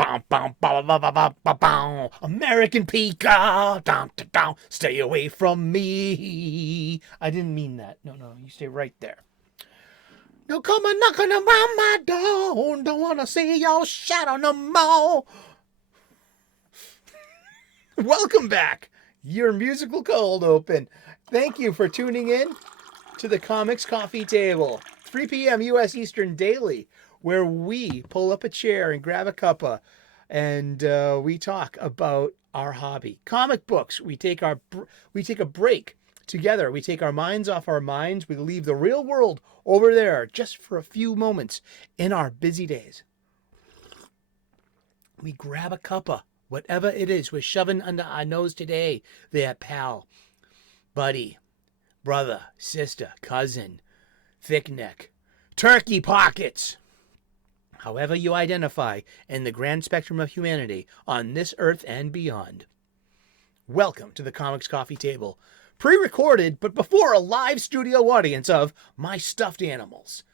Bow, bow, bow, bow, bow, bow, bow, bow. American Pika. Down, down, down. Stay away from me. I didn't mean that. No, you stay right there. No come a knocking around my door. Don't wanna see your shadow no more. Welcome back. Your musical cold open. Thank you for tuning in to the Comics Coffee Table, 3 p.m. U.S. Eastern daily, where we pull up a chair and grab a cuppa and we talk about our hobby, comic books. We take a break together. We take our minds off our minds. We leave the real world over there just for a few moments in our busy days. We grab a cuppa, whatever it is we're shoving under our nose today. There, pal, buddy, brother, sister, cousin, thick neck, turkey pockets. However you identify in the grand spectrum of humanity on this earth and beyond. Welcome to the Comics Coffee Table, pre-recorded but before a live studio audience of my stuffed animals.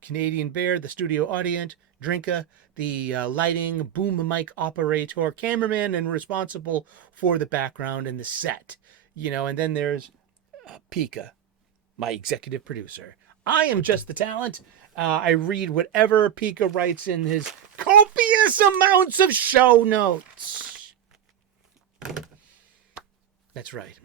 Canadian Bear, the studio audience, Drinka, the lighting, boom mic operator, cameraman, and responsible for the background and the set. And then there's Pika, my executive producer. I am just the talent. I read whatever Pika writes in his copious amounts of show notes. That's right.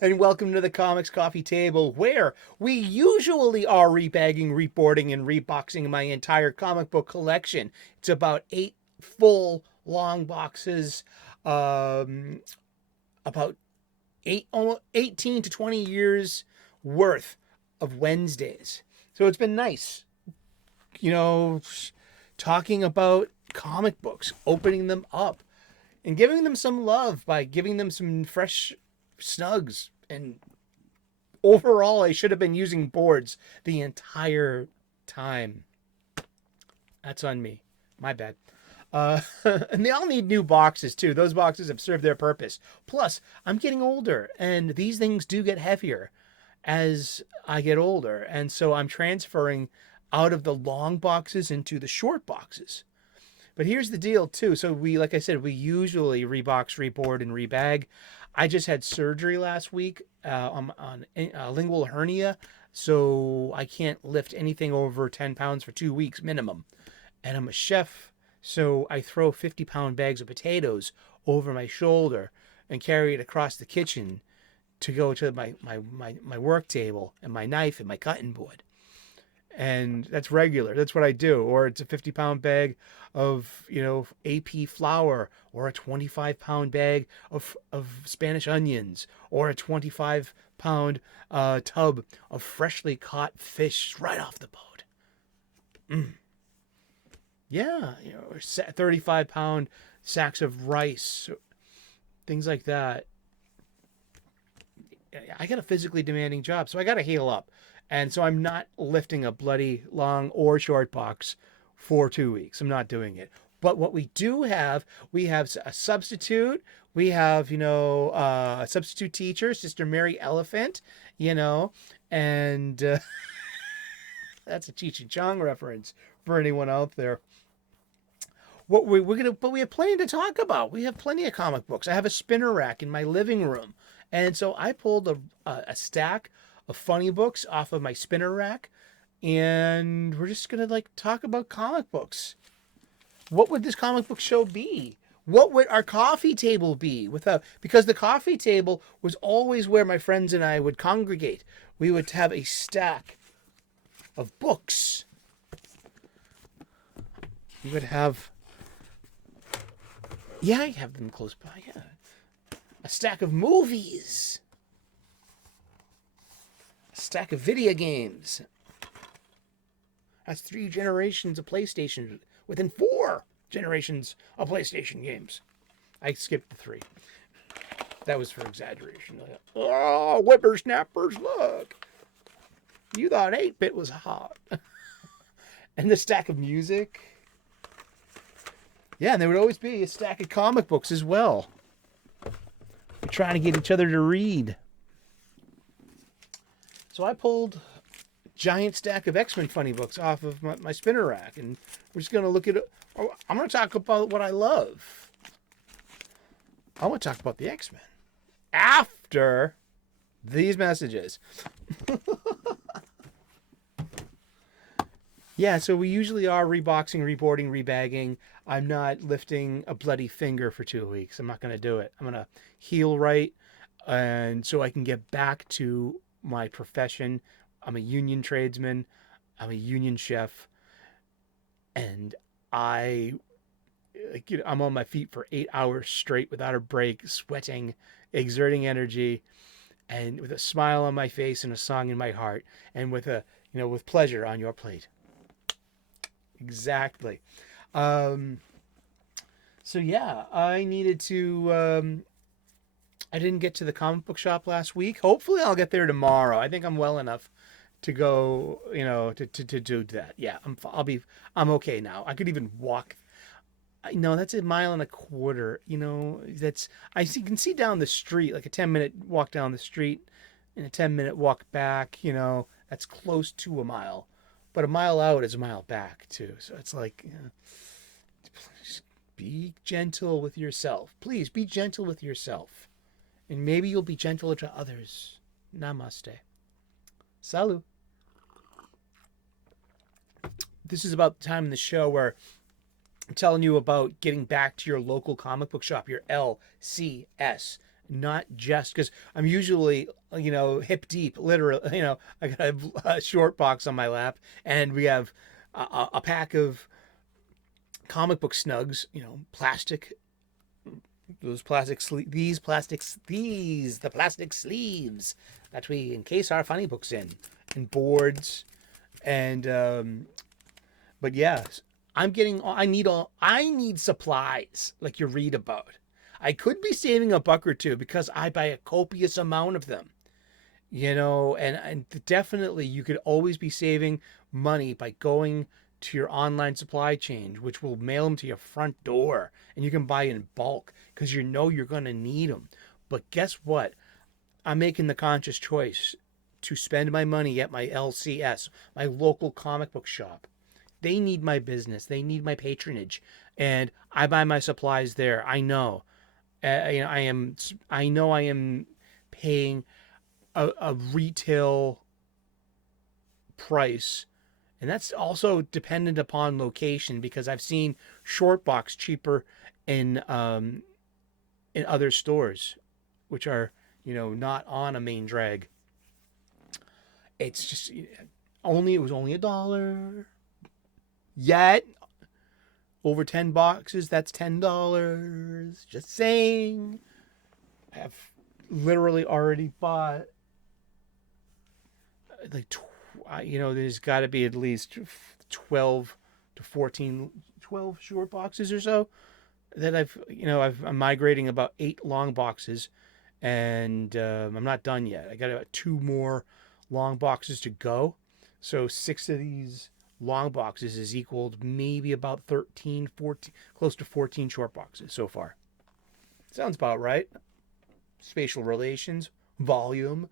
And welcome to the Comics Coffee Table, where we usually are rebagging, reboarding, and reboxing my entire comic book collection. It's about 8 full long boxes, about 18 to 20 years worth of Wednesdays. So it's been nice, talking about comic books, opening them up, and giving them some love by giving them some fresh snugs. And overall, I should have been using boards the entire time. That's on me. My bad. And they all need new boxes too. Those boxes have served their purpose. Plus, I'm getting older, and these things do get heavier as I get older. And so I'm transferring out of the long boxes into the short boxes. But here's the deal too. So like I said, we usually rebox, reboard, and rebag. I just had surgery last week on a lingual hernia. So I can't lift anything over 10 pounds for 2 weeks minimum. And I'm a chef. So I throw 50-pound bags of potatoes over my shoulder and carry it across the kitchen to go to my work table and my knife and my cutting board. And that's regular. That's what I do. Or it's a 50-pound bag of, AP flour, or a 25-pound bag of Spanish onions, or a 25-pound tub of freshly caught fish right off the boat. Yeah, 35-pound sacks of rice, things like that. I got a physically demanding job, so I got to heal up. And so I'm not lifting a bloody long or short box for 2 weeks. I'm not doing it. But what we do have, we have a substitute. We have, a substitute teacher, Sister Mary Elephant, and that's a Cheech and Chong reference for anyone out there. But we have plenty to talk about. We have plenty of comic books. I have a spinner rack in my living room. And so I pulled a stack of Funnybooks off of my spinner rack, and we're just going to talk about comic books. What would this comic book show be? What would our coffee table be because the coffee table was always where my friends and I would congregate. We would have a stack of books. We would have, I have them close by, yeah. A stack of movies. A stack of video games. That's 3 generations of PlayStation within 4 generations of PlayStation games. I skipped the 3. That was for exaggeration. Oh, whippersnappers, look. You thought 8-bit was hot. And the stack of music. Yeah, and there would always be a stack of comic books as well. We're trying to get each other to read. So I pulled giant stack of X-Men funny books off of my spinner rack, and we're just going to look at it. I'm going to talk about what I love. I want to talk about the X-Men after these messages. Yeah, so we usually are reboxing, reboarding, rebagging. I'm not lifting a bloody finger for 2 weeks. I'm not going to do it. I'm going to heal right, and so I can get back to my profession. I'm a union tradesman. I'm a union chef, and I'm on my feet for 8 hours straight without a break, sweating, exerting energy, and with a smile on my face and a song in my heart, and with with pleasure on your plate. Exactly. So yeah, I needed to. I didn't get to the comic book shop last week. Hopefully, I'll get there tomorrow. I think I'm well enough to go. To do that. Yeah, I'm okay now. I could even walk. No, that's 1.25 miles. You can see down the street, like a 10-minute walk down the street and a 10-minute walk back. That's close to a mile. But a mile out is a mile back, too. So it's like, please be gentle with yourself. Please be gentle with yourself. And maybe you'll be gentler to others. Namaste. Salut. This is about the time in the show where I'm telling you about getting back to your local comic book shop, your LCS. Not just because I'm usually, hip deep, literally, I got a short box on my lap, and we have a pack of comic book snugs, plastic, the plastic sleeves that we encase our funny books in, and boards, and, but yeah, I need supplies like you read about. I could be saving $1 or $2 because I buy a copious amount of them, and definitely you could always be saving money by going to your online supply chain, which will mail them to your front door, and you can buy in bulk because you're going to need them. But guess what? I'm making the conscious choice to spend my money at my LCS, my local comic book shop. They need my business. They need my patronage, and I buy my supplies there. I know. I am paying a retail price, and that's also dependent upon location, because I've seen short box cheaper in other stores, which are not on a main drag. It's just it was only $1. Yet over 10 boxes, that's $10. Just saying. I have literally already bought there's got to be at least 12 to 14, 12 short boxes or so that I'm migrating about 8 long boxes, and I'm not done yet. I got about 2 more long boxes to go. So 6 of these long boxes is equaled maybe about 13, 14, close to 14 short boxes so far. Sounds about right. Spatial relations, volume.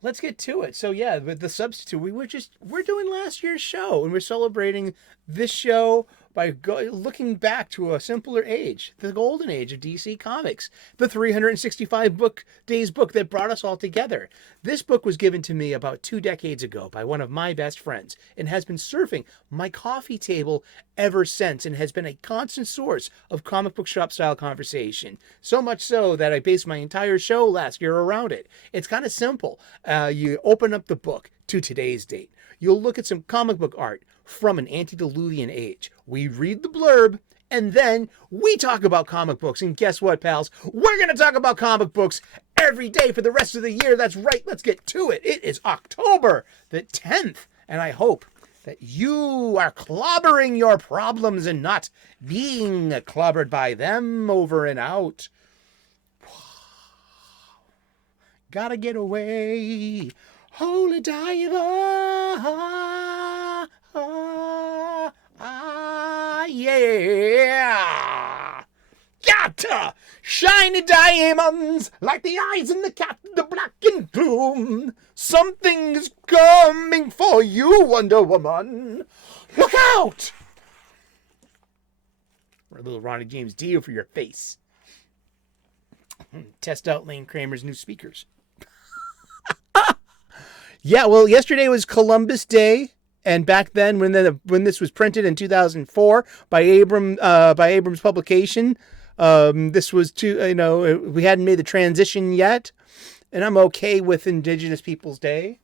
Let's get to it. So yeah, with the substitute, we're doing last year's show, and we're celebrating this show by looking back to a simpler age, the golden age of DC Comics, the 365 days book that brought us all together. This book was given to me about 2 decades ago by one of my best friends, and has been serving my coffee table ever since, and has been a constant source of comic book shop style conversation. So much so that I based my entire show last year around it. It's kind of simple. You open up the book to today's date. You'll look at some comic book art from an antediluvian age. We read the blurb, and then we talk about comic books. And guess what, pals? We're going to talk about comic books every day for the rest of the year. That's right. Let's get to it. It is October the 10th, and I hope that you are clobbering your problems and not being clobbered by them over and out. Gotta get away. Holy diver. Yeah. God Shiny diamonds like the eyes in the cat, the black and gloom. Something's coming for you, Wonder Woman. Look out! Or a little Ronnie James Dio for your face. Test out Lane Kramer's new speakers. Yeah, well, yesterday was Columbus Day. And back then, when this was printed in 2004 by Abrams Publication, this was we hadn't made the transition yet, and I'm okay with Indigenous Peoples Day,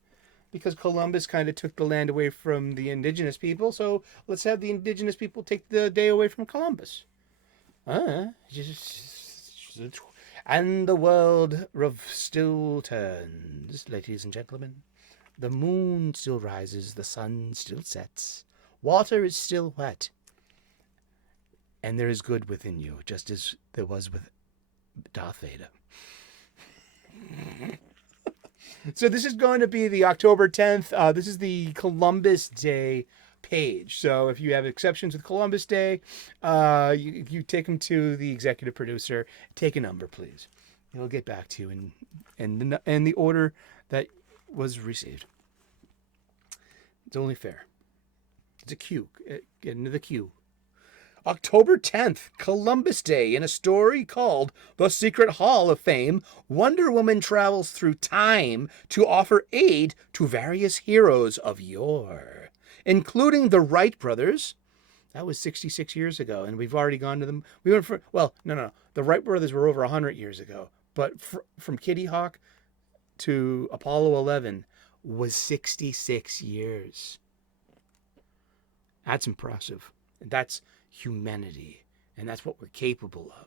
because Columbus kind of took the land away from the Indigenous people. So let's have the Indigenous people take the day away from Columbus. And the world still turns, ladies and gentlemen. The moon still rises, the sun still sets, water is still wet, and there is good within you, just as there was with Darth Vader. So this is going to be the October 10th. This is the Columbus Day page. So if you have exceptions with Columbus Day, you take them to the executive producer. Take a number, please. He'll get back to you in the order that was received. It's only fair. It's a queue. Get into the queue. October 10th, Columbus Day. In a story called The Secret Hall of Fame, Wonder Woman travels through time to offer aid to various heroes of yore, including the Wright brothers. That was 66 years ago, and we've already gone to them. We went for, no. The Wright brothers were over 100 years ago. But from Kitty Hawk to Apollo 11 was 66 years. That's impressive. And that's humanity. And that's what we're capable of.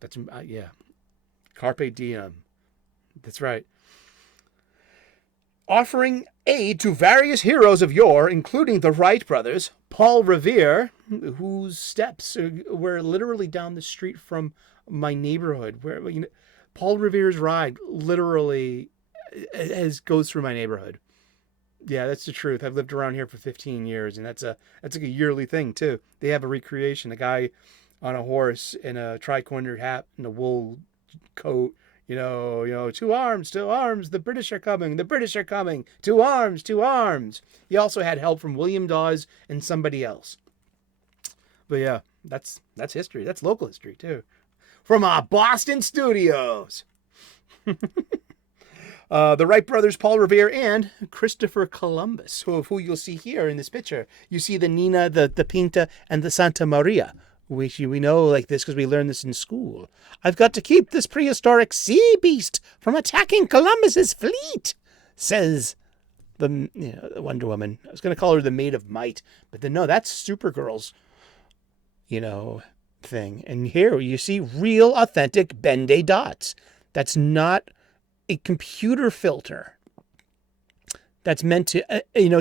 That's, yeah. Carpe diem. That's right. Offering aid to various heroes of yore, including the Wright brothers, Paul Revere, whose steps were literally down the street from my neighborhood, where Paul Revere's ride literally goes through my neighborhood. Yeah, that's the truth. I've lived around here for 15 years, and that's like a yearly thing too. They have a recreation, a guy on a horse in a tri-cornered hat and a wool coat. 2 arms, 2 arms. The British are coming. The British are coming. 2 arms, 2 arms. He also had help from William Dawes and somebody else. But yeah, that's history. That's local history too. From our Boston studios. The Wright brothers, Paul Revere and Christopher Columbus, who you'll see here in this picture. You see the Nina, the Pinta, and the Santa Maria. We know like this because we learned this in school. I've got to keep this prehistoric sea beast from attacking Columbus's fleet, says the Wonder Woman. I was going to call her the Maid of Might, but then no, that's Supergirl's, thing. And here you see real, authentic Ben-Day dots. That's not a computer filter that's meant to,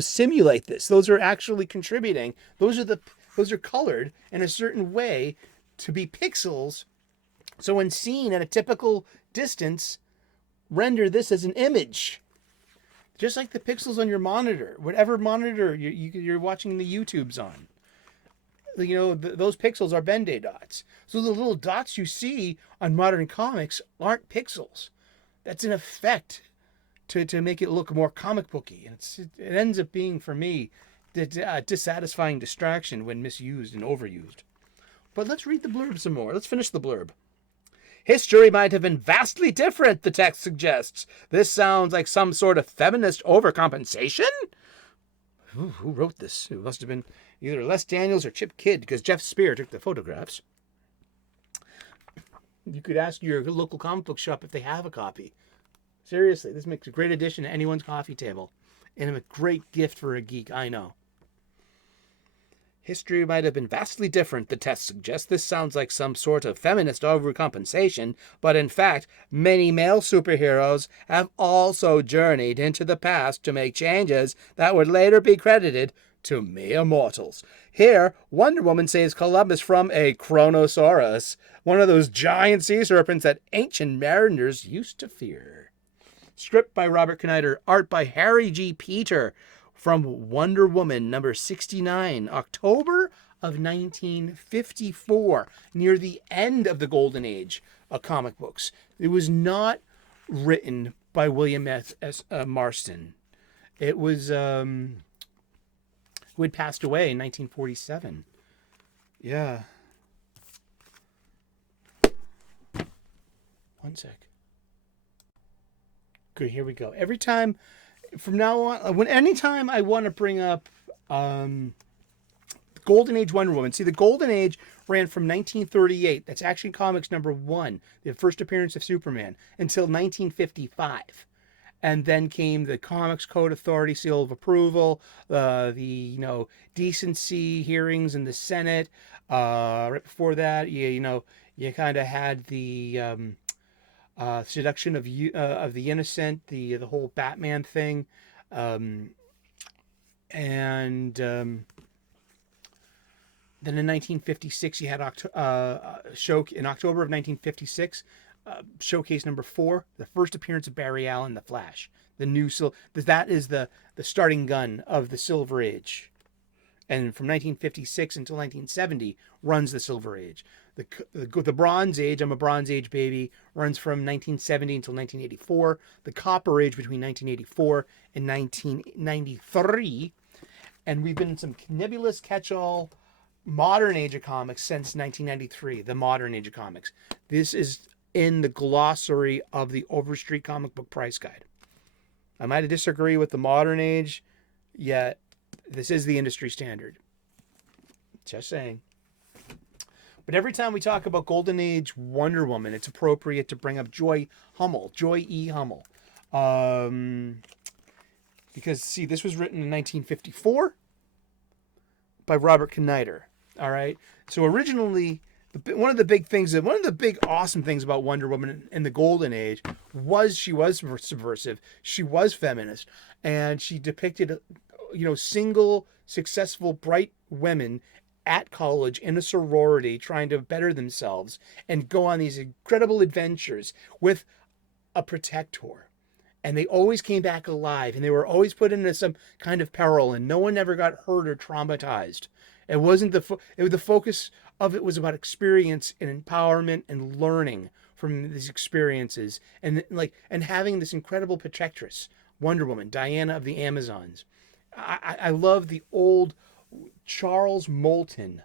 simulate this. Those are actually contributing. Those are colored in a certain way to be pixels. So when seen at a typical distance, render this as an image. Just like the pixels on your monitor, whatever monitor you're watching the YouTubes on. Those pixels are Ben-Day dots. So the little dots you see on modern comics aren't pixels. That's an effect to make it look more comic booky. And it ends up being, for me, the dissatisfying distraction when misused and overused. But let's read the blurb some more. Let's finish the blurb. History might have been vastly different, the text suggests. This sounds like some sort of feminist overcompensation? Who wrote this? It must have been either Les Daniels or Chip Kidd, because Jeff Spear took the photographs. You could ask your local comic book shop if they have a copy. Seriously, this makes a great addition to anyone's coffee table. And a great gift for a geek, I know. History might have been vastly different, the text suggests. This sounds like some sort of feminist overcompensation, but in fact, many male superheroes have also journeyed into the past to make changes that would later be credited to mere mortals. Here, Wonder Woman saves Columbus from a Chronosaurus, one of those giant sea serpents that ancient mariners used to fear. Script by Robert Knider, art by Harry G. Peter, from Wonder Woman number 69, October of 1954, near the end of the golden age of comic books. It was not written by William S. Marston. It was who had passed away in 1947. Yeah. One sec. Good, here we go. Every time, from now on, anytime I want to bring up Golden Age Wonder Woman. See, the Golden Age ran from 1938. That's Action Comics #1, the first appearance of Superman, until 1955. And then came the Comics Code Authority seal of approval, the decency hearings in the Senate. Right before that, you kind of had the seduction of the innocent, the whole Batman thing, and then in 1956 you had in October of 1956. Showcase #4, the first appearance of Barry Allen, the Flash, that is the starting gun of the Silver Age, and from 1956 until 1970 runs the Silver Age. The Bronze Age, I'm a Bronze Age baby, runs from 1970 until 1984. The Copper Age between 1984 and 1993, and we've been in some nebulous catch-all modern age of comics since 1993. The modern age of comics. This is in the glossary of the Overstreet Comic Book Price Guide. I might disagree with the modern age, yet this is the industry standard. Just saying. But every time we talk about Golden Age Wonder Woman, it's appropriate to bring up Joy E. Hummel. Because, see, this was written in 1954 by Robert Knighter. All right? So originally, one of the big awesome things about Wonder Woman in the Golden Age was she was subversive, she was feminist, and she depicted, single, successful, bright women at college in a sorority trying to better themselves and go on these incredible adventures with a protector. And they always came back alive, and they were always put into some kind of peril, and no one ever got hurt or traumatized. It wasn't the focus of it was about experience and empowerment and learning from these experiences, and having this incredible protectress, Wonder Woman, Diana of the Amazons. I love the old Charles Moulton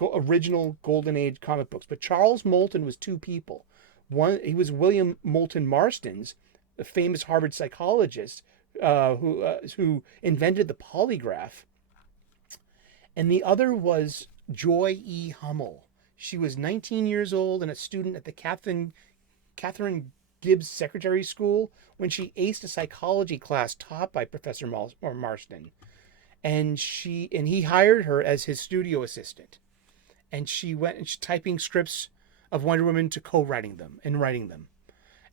original Golden Age comic books, but Charles Moulton was two people. One, he was William Moulton Marston's, the famous Harvard psychologist who invented the polygraph, and the other was Joy E. Hummel. She was 19 years old and a student at the Catherine Gibbs Secretary School when she aced a psychology class taught by Professor Marston, and he hired her as his studio assistant, and she went typing scripts of Wonder Woman to co-writing them and writing them.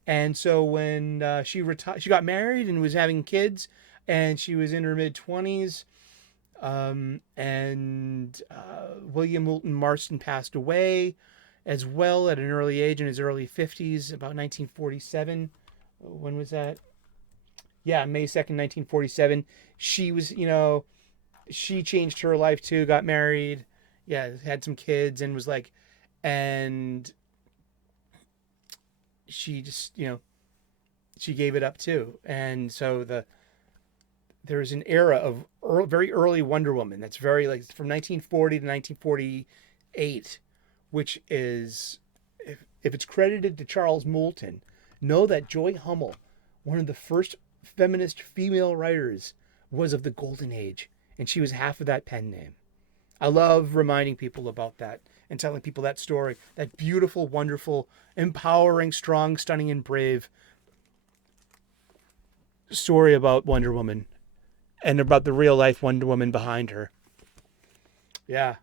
And so when she got married and was having kids, and she was in her mid-20s, and William Moulton Marston passed away as well at an early age, in his early 50s, about 1947. When was that? Yeah, May 2nd, 1947. She was, she changed her life too, got married, had some kids, and was like, and she just, she gave it up too. And so there's an era of very early Wonder Woman that's very from 1940 to 1948, which is, if it's credited to Charles Moulton, know that Joy Hummel, one of the first feminist female writers, was of the Golden Age, and she was half of that pen name. I love reminding people about that and telling people that story, that beautiful, wonderful, empowering, strong, stunning, and brave story about Wonder Woman and about the real life Wonder Woman behind her. Yeah.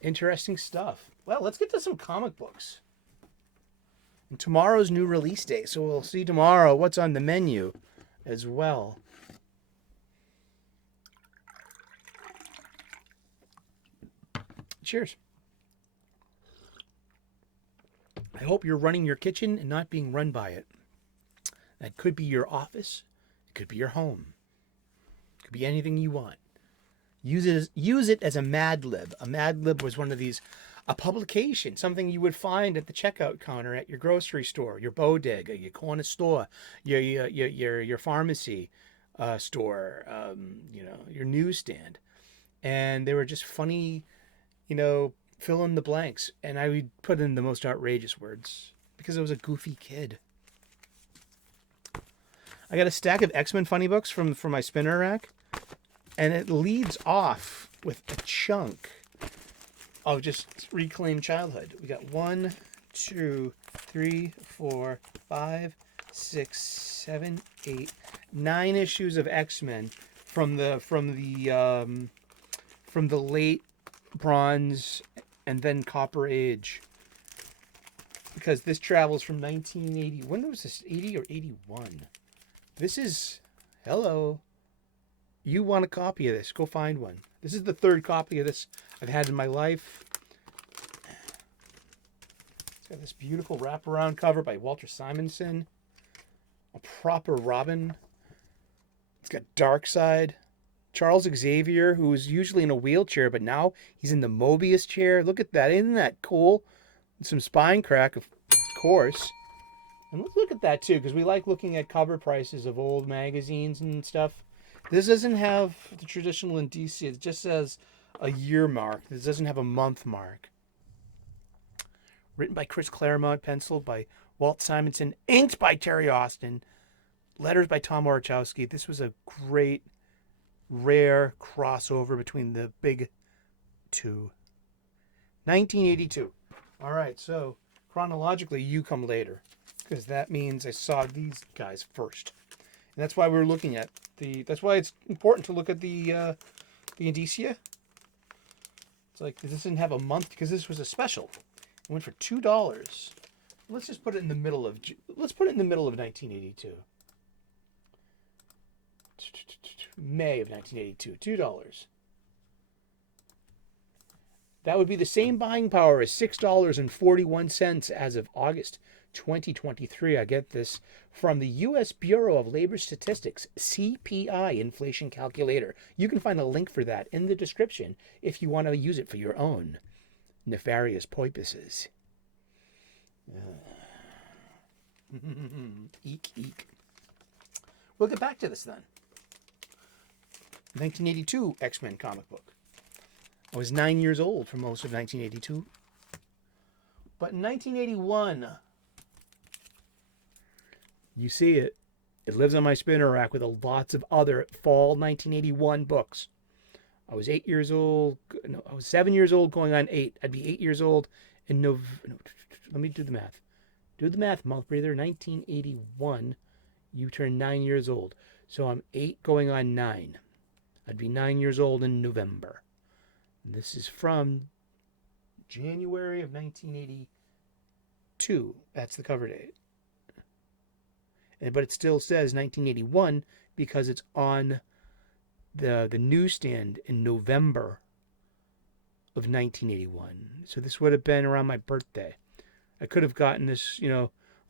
Interesting stuff. Well, let's get to some comic books. And tomorrow's new release day, so we'll see tomorrow what's on the menu as well. Cheers. I hope you're running your kitchen and not being run by it. That could be your office. It could be your home. Could be anything you want. Use it as a Mad Lib. A Mad Lib was one of these, a publication, something you would find at the checkout counter at your grocery store, your bodega, your corner store, your pharmacy store, your newsstand. And they were just funny, fill in the blanks. And I would put in the most outrageous words because I was a goofy kid. I got a stack of X-Men funny books from my spinner rack. And it leads off with a chunk of just reclaimed childhood. We got 1, 2, 3, 4, 5, 6, 7, 8, 9 issues of X-Men from the late Bronze and then Copper Age. Because this travels from 1980. When was this? 80 or 81? This is, hello. You want a copy of this, go find one. This is the 3rd copy of this I've had in my life. It's got this beautiful wraparound cover by Walter Simonson. A proper Robin. It's got Darkseid. Charles Xavier, who was usually in a wheelchair, but now he's in the Mobius chair. Look at that, isn't that cool? And some spine crack, of course. And let's look at that too, because we like looking at cover prices of old magazines and stuff. This doesn't have the traditional indicia. It just says a year mark. This doesn't have a month mark. Written by Chris Claremont, penciled by Walt Simonson, inked by Terry Austin, letters by Tom Orchowski. This was a great, rare crossover between the big two. 1982. All right, so chronologically, you come later, because that means I saw these guys first. And that's why we're looking at that's why it's important to look at the indicia. It's like, this didn't have a month because this was a special. It went for $2. Let's just put it in the middle of 1982. May of 1982, $2. That would be the same buying power as $6.41 as of August 2023. I get this from the U.S. Bureau of Labor Statistics CPI inflation calculator. You can find a link for that in the description if you want to use it for your own nefarious purposes. Eek, eek. We'll get back to this then. 1982 X-Men comic book. I was 9 years old for most of 1982. But in 1981, you see it. It lives on my spinner rack with lots of other fall 1981 books. I was 8 years old. No, I was 7 years old going on 8. I'd be 8 years old in November. Let me do the math. Do the math, mouth breather. 1981, you turn 9 years old. So I'm 8 going on 9. I'd be 9 years old in November. This is from January of 1982. That's the cover date. But it still says 1981 because it's on the newsstand in November of 1981. So this would have been around my birthday. I could have gotten this,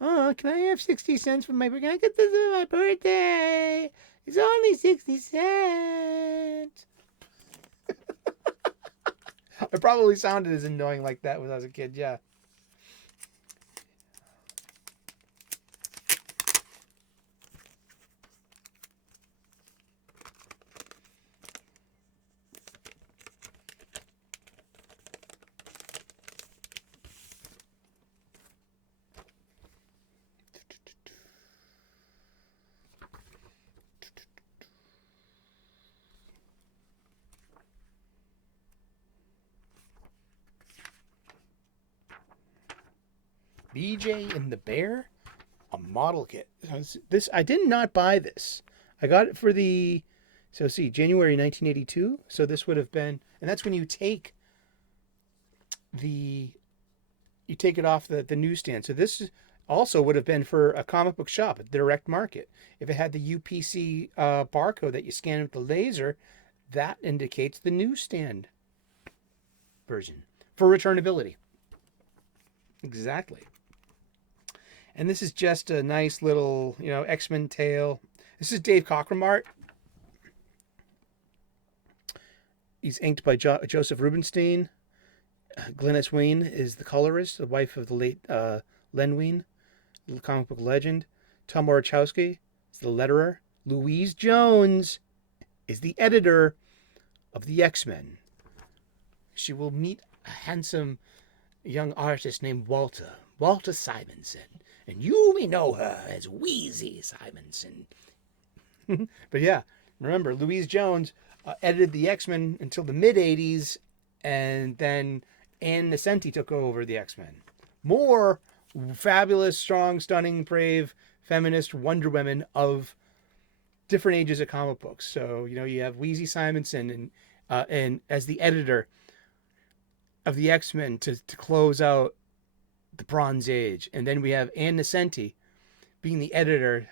oh, can I have 60 cents for my birthday? Can I get this for my birthday? It's only 60 cents. I probably sounded as annoying like that when I was a kid, yeah. BJ and the Bear, a model kit. This I did not buy this. I got it for January 1982. So this would have been, and that's when you take it off the newsstand. So this also would have been for a comic book shop at the direct market. If it had the UPC barcode that you scan with the laser, that indicates the newsstand version for returnability. Exactly. And this is just a nice little, X-Men tale. This is Dave Cockrum art. He's inked by Joseph Rubinstein. Glynis Wein is the colorist, the wife of the late Len Wein, the comic book legend. Tom Orachowski is the letterer. Louise Jones is the editor of the X-Men. She will meet a handsome young artist named Walter Simonson. And you may know her as Wheezy Simonson. But yeah, remember, Louise Jones edited the X-Men until the mid-'80s, and then Ann Nesenti took over the X-Men. More fabulous, strong, stunning, brave, feminist Wonder Women of different ages of comic books. So, you have Wheezy Simonson and as the editor of the X-Men to close out the Bronze Age. And then we have Ann Nesenti being the editor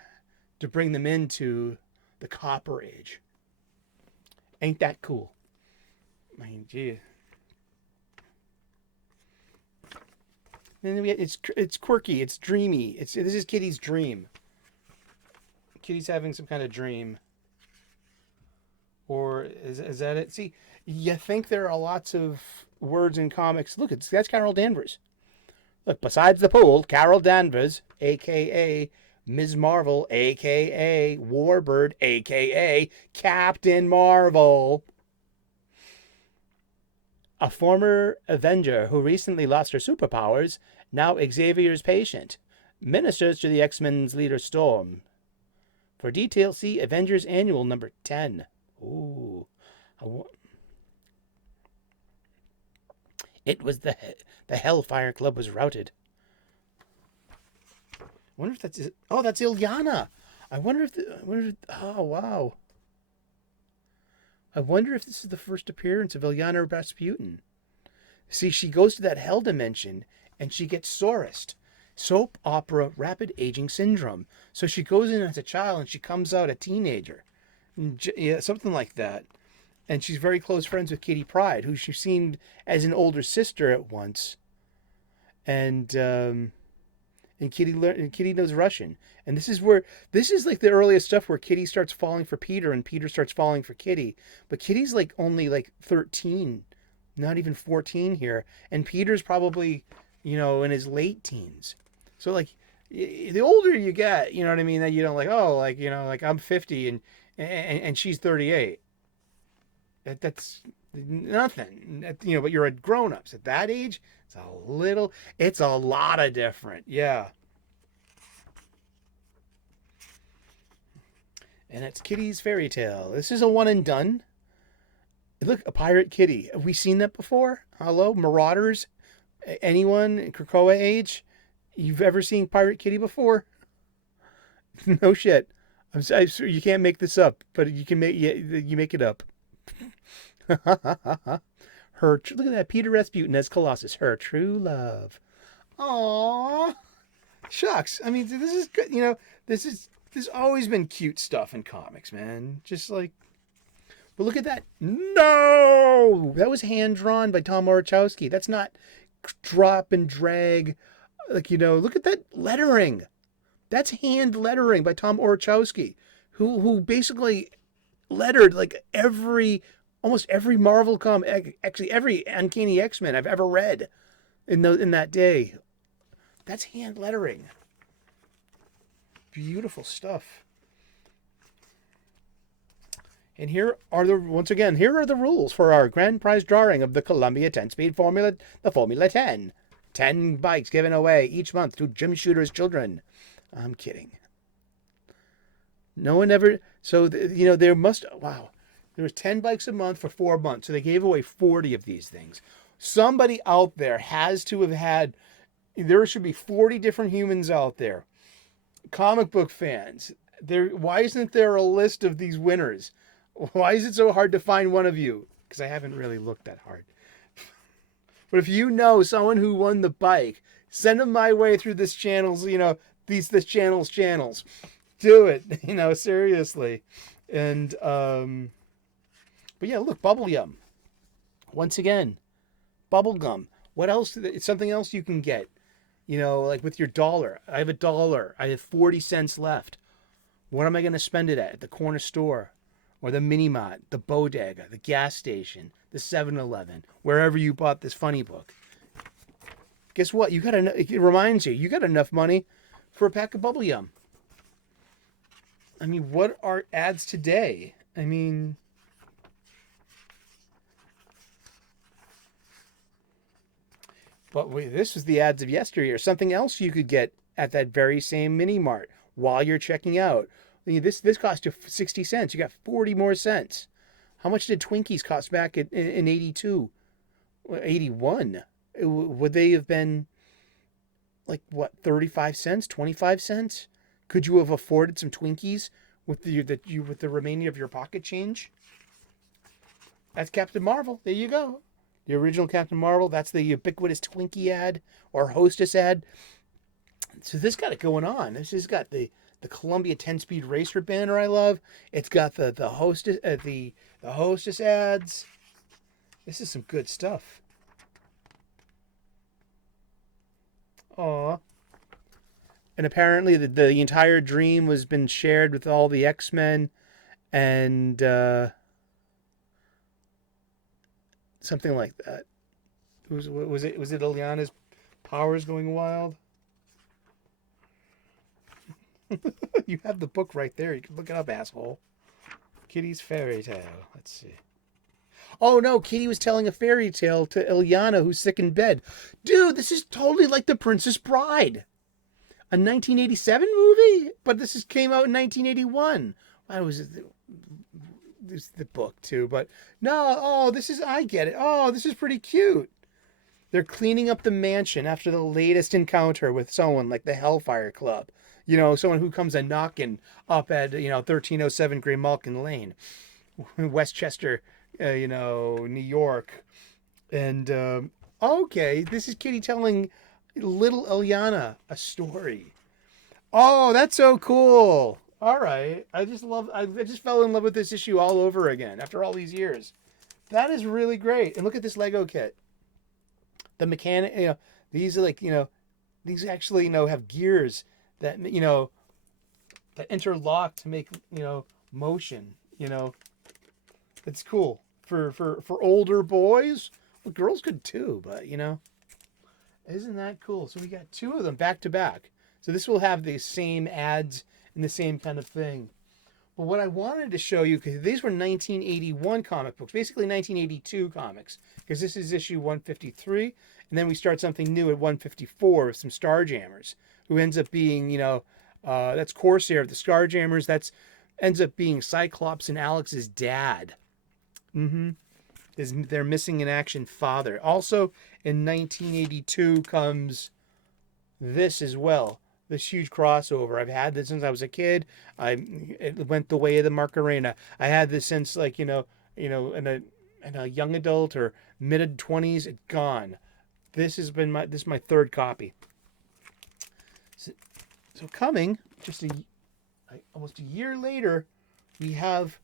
to bring them into the Copper Age. Ain't that cool? I mean, gee. And then it's quirky, it's dreamy. This is Kitty's dream. Kitty's having some kind of dream. Or is that it? See, you think there are lots of words in comics. Look, that's Carol Danvers. Look, besides the pool, Carol Danvers, a.k.a. Ms. Marvel, a.k.a. Warbird, a.k.a. Captain Marvel. A former Avenger who recently lost her superpowers, now Xavier's patient, ministers to the X-Men's leader Storm. For details, see Avengers Annual number 10. Ooh. It was the Hellfire Club was routed. I wonder if that's... Oh, that's Ilyana. Oh, wow. I wonder if this is the first appearance of Ilyana Rasputin. See, she goes to that hell dimension, and she gets Saurused. Soap opera rapid aging syndrome. So she goes in as a child, and she comes out a teenager. Yeah, something like that. And she's very close friends with Kitty Pryde, who she seemed as an older sister at once. And Kitty knows Russian. And this is like the earliest stuff where Kitty starts falling for Peter and Peter starts falling for Kitty. But Kitty's like only like 13, not even 14 here. And Peter's probably, in his late teens. So like the older you get, you know what I mean? That you don't like I'm 50 and she's 38. That's nothing, but you're at grown-ups at that age. It's a lot of different. Yeah. And it's Kitty's fairy tale. This is a one and done. Look, a pirate kitty. Have we seen that before? Hello, Marauders? Anyone in Krakoa age? You've ever seen Pirate Kitty before? No shit. I'm sorry, you can't make this up, but you make it up. Look at that, Peter Rasputin as Colossus, her true love. Aww. Shucks. I mean, this is good. There's always been cute stuff in comics, man. Just like, but look at that. No, that was hand drawn by Tom Orachowski. That's not drop and drag. Look at that lettering. That's hand lettering by Tom Orachowski, who basically lettered like almost every Marvel comic, actually every Uncanny X-Men I've ever read in that day. That's hand lettering. Beautiful stuff. And here are the rules for our grand prize drawing of the Columbia 10-speed Formula, the Formula 10. 10 bikes given away each month to gym shooters' children. I'm kidding. No one ever... So, there must... Wow. There was 10 bikes a month for 4 months. So they gave away 40 of these things. Somebody out there has to have had... There should be 40 different humans out there. Comic book fans. Why isn't there a list of these winners? Why is it so hard to find one of you? Because I haven't really looked that hard. But if you know someone who won the bike, send them my way through this channel's, this channels. Do it, seriously. And, but yeah, look, bubble yum. Once again, bubble gum. What else? It's something else you can get. Like with your $1. I have $1. I have 40 cents left. What am I going to spend it at the corner store? or the mini mart, the bodega, the gas station, the 7-Eleven, wherever you bought this funny book. Guess what? It reminds you got enough money for a pack of bubble yum. I mean, what are ads today? I mean, but wait, this was the ads of yesteryear. Something else you could get at that very same mini mart while you're checking out. This cost you 60 cents. You got 40 more cents. How much did Twinkies cost back in 82? 81? Would they have been like what, 35 cents, 25 cents? Could you have afforded some Twinkies with the remaining of your pocket change? That's Captain Marvel. There you go. The original Captain Marvel. That's the ubiquitous Twinkie ad or Hostess ad. So this got it going on. This has got the Columbia 10-speed racer banner I love. It's got the Hostess the Hostess ads. This is some good stuff. Aw. And apparently the entire dream was been shared with all the X-Men and something like that. Was it Ilyana's powers going wild? You have the book right there. You can look it up, asshole. Kitty's fairy tale. Let's see. Oh no, Kitty was telling a fairy tale to Ilyana, who's sick in bed. Dude, this is totally like The Princess Bride. A 1987 movie? But this came out in 1981. Why was it? This is the book too, but no, I get it. Oh, this is pretty cute. They're cleaning up the mansion after the latest encounter with someone like the Hellfire Club. You know, someone who comes a knocking up at, 1307 Graymalkin Lane, Westchester, New York. And, okay, this is Kitty telling little Ilyana a story. Oh, that's so cool. All right. I just fell in love with this issue all over again after all these years. That is really great. And look at this Lego kit. The mechanic, these are like, these actually, have gears that, that interlock to make, motion, It's cool for older boys. Well, girls could too, but, isn't that cool? So we got two of them back to back. So this will have the same ads and the same kind of thing. But what I wanted to show you, because these were 1981 comic books, basically 1982 comics, because this is issue 153, and then we start something new at 154 with some Starjammers, who ends up being, that's Corsair of the Starjammers. That's ends up being Cyclops and Alex's dad. Their missing in action father. Also in 1982 comes this as well. This huge crossover. I've had this since I was a kid. It went the way of the Macarena. I had this since in a young adult or mid 20s. It's gone. This is my third copy. So coming just almost a year later, we have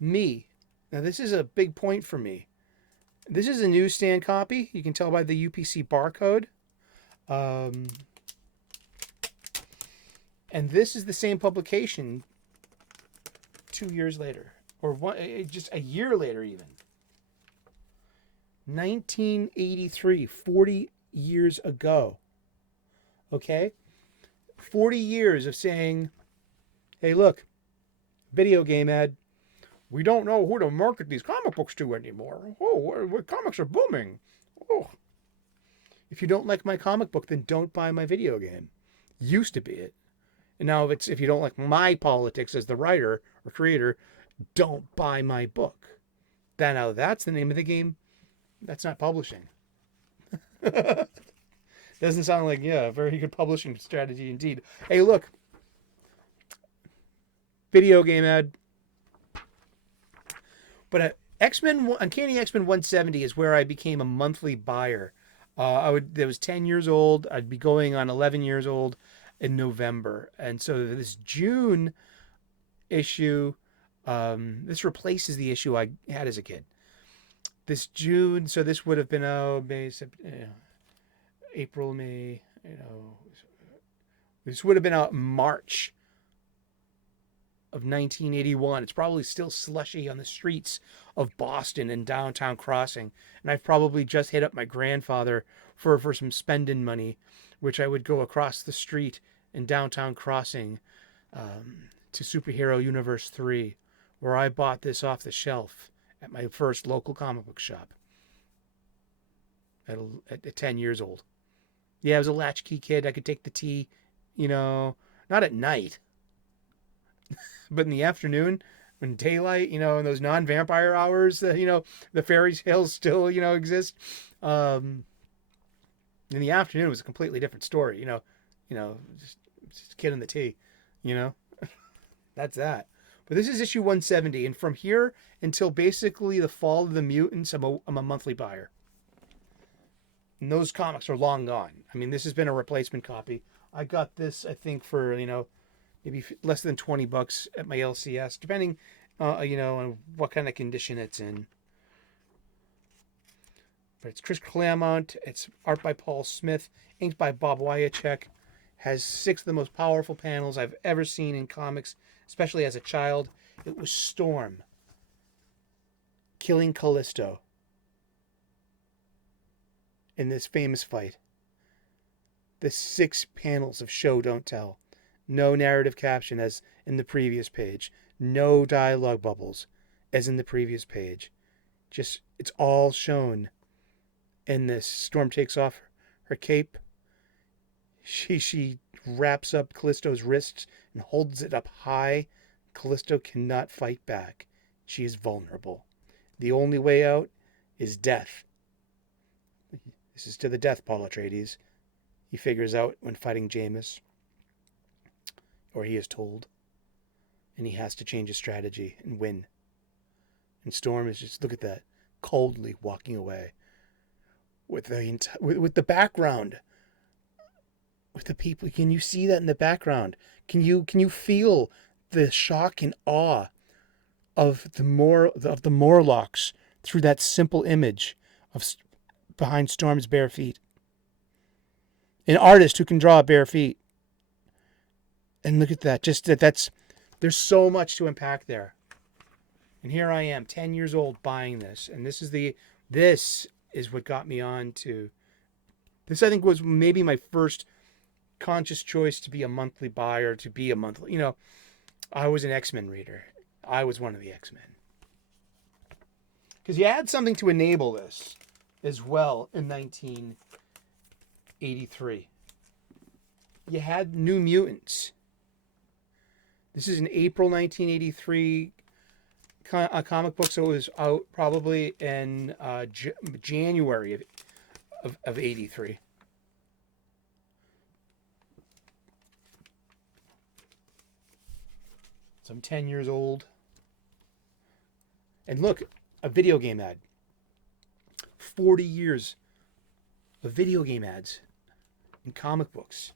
Me. Now this is a big point for me. This is a newsstand copy. You can tell by the UPC barcode. And this is the same publication 2 years later, or just a year later even. 1983, 40 years ago. Okay? 40 years of saying, hey, look, video game ad, we don't know who to market these comic books to anymore. Oh, comics are booming. Oh. If you don't like my comic book, then don't buy my video game. Used to be it. And now if you don't like my politics as the writer or creator, don't buy my book. Now that's the name of the game. That's not publishing. Doesn't sound like, a very good publishing strategy indeed. Hey, look. Video game ad. But Uncanny X-Men 170 is where I became a monthly buyer. I was 10 years old. I'd be going on 11 years old in November. And so this June issue, this replaces the issue I had as a kid. This June, so this would have been May, April, May, this would have been out March of 1981. It's probably still slushy on the streets of Boston and downtown Crossing. And I've probably just hit up my grandfather for some spending money, which I would go across the street in downtown Crossing to Superhero Universe 3, where I bought this off the shelf at my first local comic book shop at 10 years old. Yeah, I was a latchkey kid. I could take the tea, not at night, but in the afternoon when daylight, in those non-vampire hours, the fairy tales still, exist. In the afternoon, it was a completely different story, just a kid in the tea, That's that. But this is issue 170, and from here until basically the Fall of the Mutants, I'm a monthly buyer. And those comics are long gone. I mean, this has been a replacement copy. I got this, I think, for, maybe less than $20 at my LCS, depending, on what kind of condition it's in. But it's Chris Claremont. It's art by Paul Smith, inked by Bob Wyacek. Has 6 of the most powerful panels I've ever seen in comics, especially as a child. It was Storm killing Callisto in this famous fight. The 6 panels of show don't tell. No narrative caption as in the previous page. No dialogue bubbles as in the previous page. Just, it's all shown in this. Storm takes off her cape. She wraps up Callisto's wrists and holds it up high. Callisto cannot fight back. She is vulnerable. The only way out is death. This is to the death, Paul Atreides. He figures out when fighting Jameis, or he is told, and he has to change his strategy and win. And Storm is just, look at that, coldly walking away with the background, with the people. Can you see that in the background? Can you feel the shock and awe of the Morlocks through that simple image of behind Storm's bare feet? An artist who can draw bare feet. And look at that. There's so much to unpack there. And here I am, 10 years old, buying this. And this is what got me on to this. I think was maybe my first conscious choice to be a monthly buyer, to be a monthly, I was an X-Men reader. I was one of the X-Men. Because you had something to enable this as well in 1983. You had New Mutants. This is an April 1983 comic book, so it was out probably in January of 83. So I'm 10 years old. And look, a video game ad. 40 years of video game ads in comic books.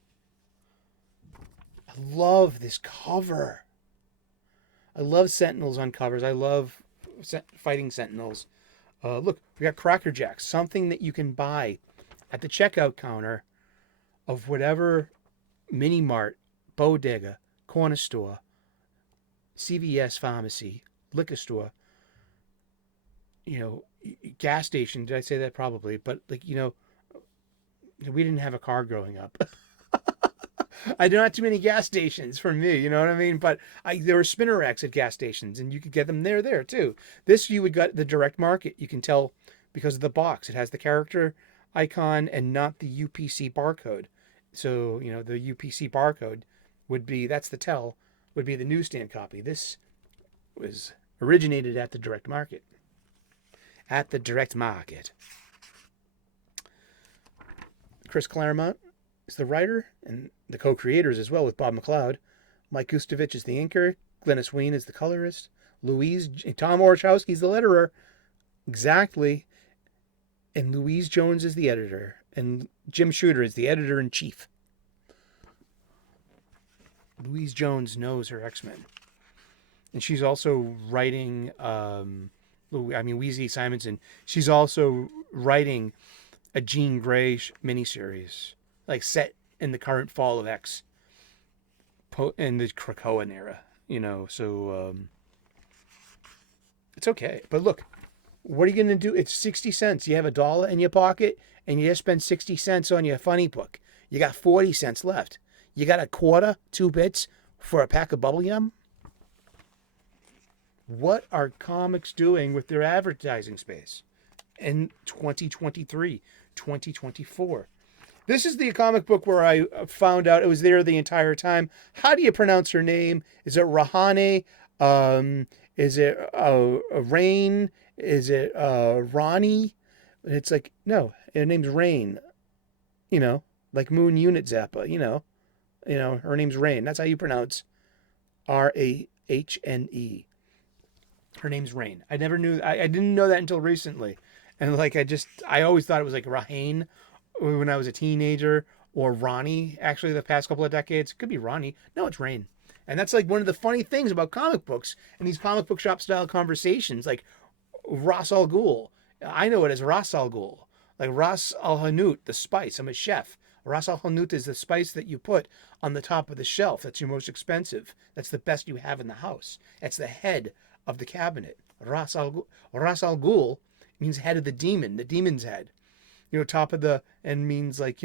I love this cover. I love Sentinels on covers. I love fighting Sentinels. Look, we got Cracker Jacks, something that you can buy at the checkout counter of whatever mini mart, bodega, corner store, CVS pharmacy, liquor store, gas station. Did I say that? Probably. But we didn't have a car growing up. I don't have too many gas stations for me, you know what I mean? But there were spinner racks at gas stations, and you could get them there too. This you would get the direct market. You can tell because of the box. It has the character icon and not the UPC barcode. So, the UPC barcode would be, that's the tell, would be the newsstand copy. This was originated at the direct market. At the direct market. Chris Claremont is the writer and the co-creators as well with Bob McLeod. Mike Gustovich is the inker. Glennis Ween is the colorist. Tom Orchowski is the letterer. Exactly. And Louise Jones is the editor. And Jim Shooter is the editor-in-chief. Louise Jones knows her X-Men. And she's also writing, Weezy Simonson. She's also writing a Jean Grey miniseries, like set in the current fall of X, in the Krakoan era, So it's okay. But look, what are you going to do? It's 60 cents. You have $1 in your pocket and you just spend 60 cents on your funny book. You got 40 cents left. You got a quarter, 2 bits for a pack of bubble gum? What are comics doing with their advertising space in 2023, 2024? This is the comic book where I found out it was there the entire time. How do you pronounce her name? Is it Rahane? Is it Rain? Is it Ronnie? It's like, no, her name's Rain. Like Moon Unit Zappa, her name's Rain. That's how you pronounce Rahne. Her name's Rain. I never knew, I didn't know that until recently. And like, I always thought it was like Rahane when I was a teenager, or Ronnie, actually, the past couple of decades. It could be Ronnie. No, it's Rain. And that's like one of the funny things about comic books and these comic book shop style conversations, like Ras Al Ghul. I know it as Ras Al Ghul. Like Ras Al Hanout, the spice. I'm a chef. Ras Al Hanout is the spice that you put on the top of the shelf. That's your most expensive. That's the best you have in the house. It's the head of the cabinet. Ras Al Ghul means head of the demon's head. Top of the, and means like,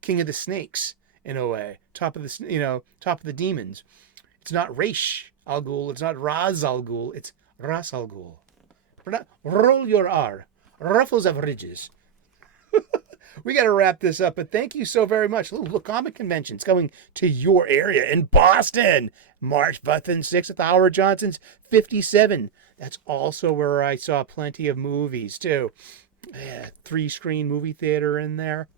king of the snakes in a way. Top of the demons. It's not Raish Al Ghul. It's not Raz Al Ghul. It's Ras Al Ghul. Roll your R. Ruffles of ridges. We got to wrap this up, but thank you so very much. Look, comic conventions coming to your area in Boston. March 5th and 6th at the Howard Johnson's 57. That's also where I saw plenty of movies, too. 3-screen movie theater in there.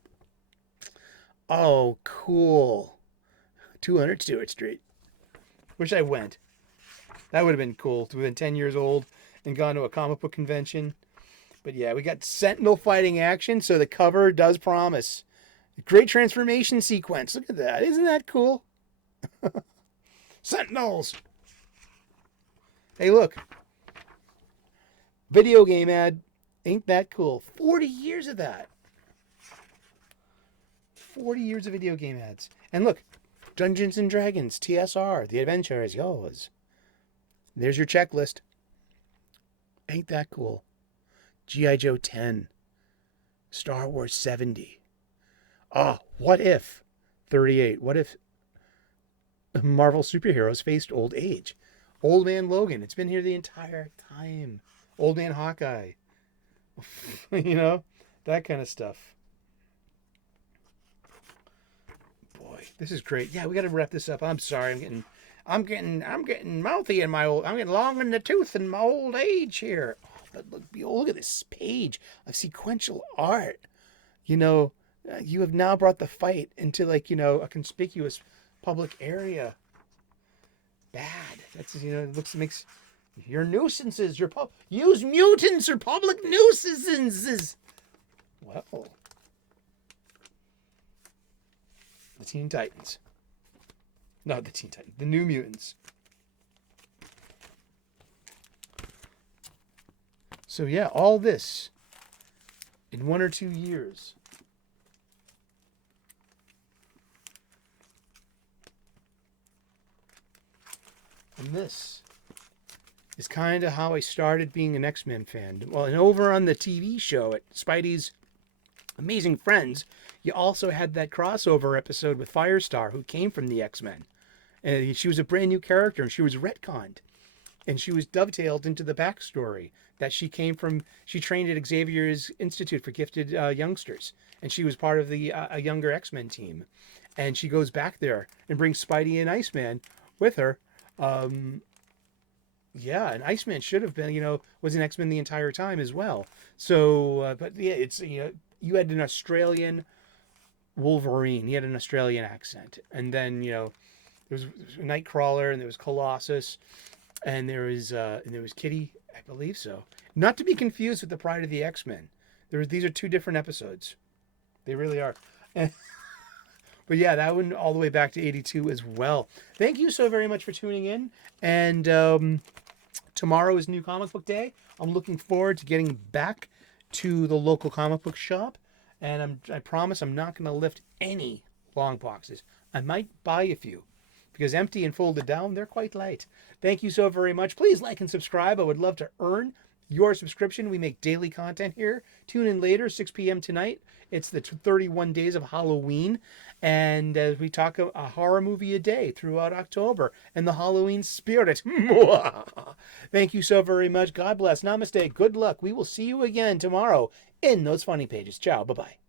Oh, cool. 200 Stewart Street. Wish I went. That would have been cool to have been 10 years old and gone to a comic book convention. But yeah, we got Sentinel fighting action, so the cover does promise. Great transformation sequence. Look at that. Isn't that cool? Sentinels. Hey, look. Video game ad. Ain't that cool? 40 years of that. 40 years of video game ads. And look, Dungeons and Dragons, TSR, the adventure is yours. There's your checklist. Ain't that cool? G.I. Joe 10. Star Wars 70. What if 38? What if Marvel superheroes faced old age? Old Man Logan. It's been here the entire time. Old Man Hawkeye. That kind of stuff. Boy, this is great. Yeah, we got to wrap this up. I'm sorry. I'm getting mouthy in my old. I'm getting long in the tooth in my old age here. But look at this page of sequential art. You have now brought the fight into a conspicuous public area. Bad. That's it makes your nuisances. Use mutants or public nuisances. Well, the Teen Titans. Not the Teen Titans. The New Mutants. So yeah, all this in 1 or 2 years. And this is kind of how I started being an X-Men fan. Well, and over on the TV show at Spidey's Amazing Friends, you also had that crossover episode with Firestar, who came from the X-Men. And she was a brand new character, and she was retconned. And she was dovetailed into the backstory that she came from. She trained at Xavier's Institute for Gifted Youngsters, and she was part of the a younger X-Men team. And she goes back there and brings Spidey and Iceman with her. Yeah, and Iceman should have been, was an X-Men the entire time as well. So, but yeah, it's, you had an Australian Wolverine. He had an Australian accent. And then, there was Nightcrawler, and there was Colossus, and there was Kitty, I believe so. Not to be confused with the Pride of the X-Men. These are 2 different episodes. They really are. But yeah, that one all the way back to 82 as well. Thank you so very much for tuning in. And tomorrow is New Comic Book Day. I'm looking forward to getting back to the local comic book shop. And I promise I'm not going to lift any long boxes. I might buy a few. because empty and folded down, they're quite light. Thank you so very much. Please like and subscribe. I would love to earn your subscription. We make daily content here. Tune in later, 6 p.m. tonight. It's the 31 days of Halloween. And we talk a horror movie a day throughout October and the Halloween spirit. Thank you so very much. God bless. Namaste. Good luck. We will see you again tomorrow in those funny pages. Ciao. Bye-bye.